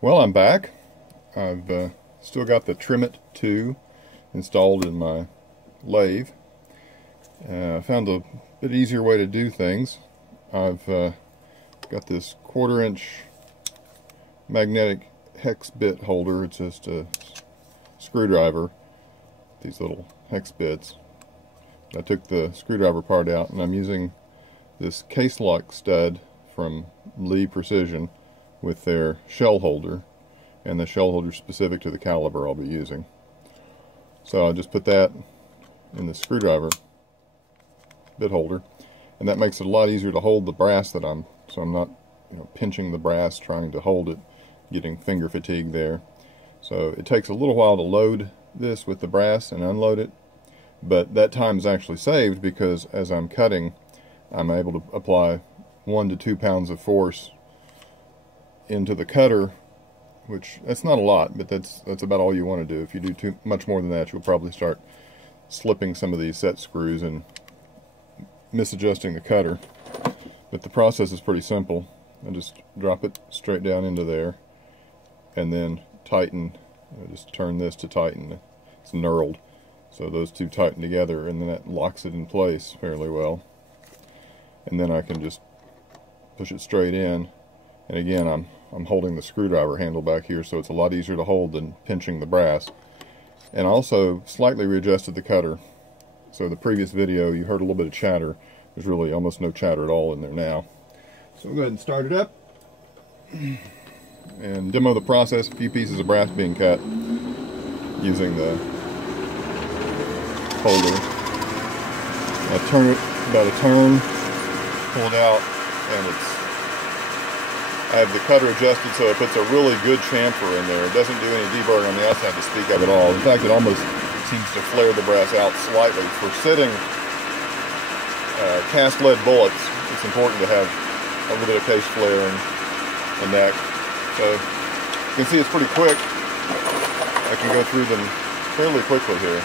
Well, I'm back. I've still got the Trim It 2 installed in my lathe. I found a bit easier way to do things. I've got this 1/4 inch magnetic hex bit holder. It's just a screwdriver, these little hex bits. I took the screwdriver part out, and I'm using this case lock stud from Lathe Precision with their shell holder, and the shell holder specific to the caliber I'll be using. So I'll just put that in the screwdriver bit holder, and that makes it a lot easier to hold the brass so I'm not pinching the brass trying to hold it, getting finger fatigue there. So it takes a little while to load this with the brass and unload it, but that time is actually saved because as I'm cutting, I'm able to apply 1 to 2 pounds of force into the cutter, which that's not a lot, but that's about all you want to do. If you do too much more than that, you'll probably start slipping some of these set screws and misadjusting the cutter. But the process is pretty simple. I just drop it straight down into there and then tighten. I just turn this to tighten. It's knurled, so those two tighten together, and then that locks it in place fairly well. And then I can just push it straight in, and again I'm holding the screwdriver handle back here, so it's a lot easier to hold than pinching the brass. And I also slightly readjusted the cutter. So in the previous video you heard a little bit of chatter. There's really almost no chatter at all in there now. So we'll go ahead and start it up and demo the process. A few pieces of brass being cut using the holder. I turn it about a turn, pull it out, and I have the cutter adjusted so it puts a really good chamfer in there. It doesn't do any deburring on the outside to speak of at all. In fact, it almost seems to flare the brass out slightly. For sitting cast lead bullets, it's important to have a little bit of case flaring and that. So you can see it's pretty quick. I can go through them fairly quickly here.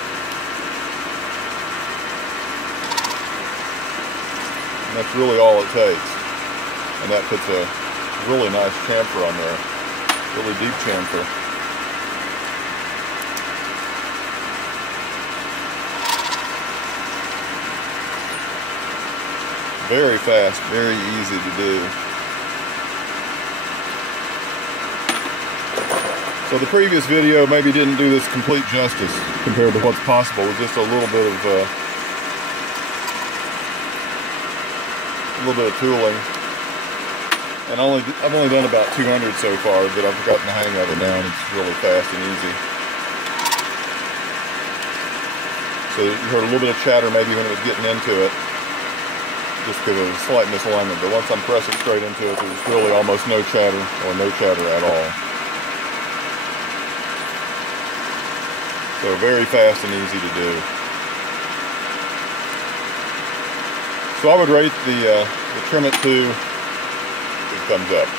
And that's really all it takes. And that puts a really nice chamfer on there, really deep chamfer. Very fast, very easy to do. So the previous video maybe didn't do this complete justice compared to what's possible with just a little bit of tooling. And I've only done about 200 so far, but I've gotten the hang of it now, and it's really fast and easy. So you heard a little bit of chatter maybe when it was getting into it, just because of a slight misalignment, but once I'm pressing straight into it, there's really almost no chatter, or no chatter at all. So very fast and easy to do. So I would rate the Trim It 2 thumbs up.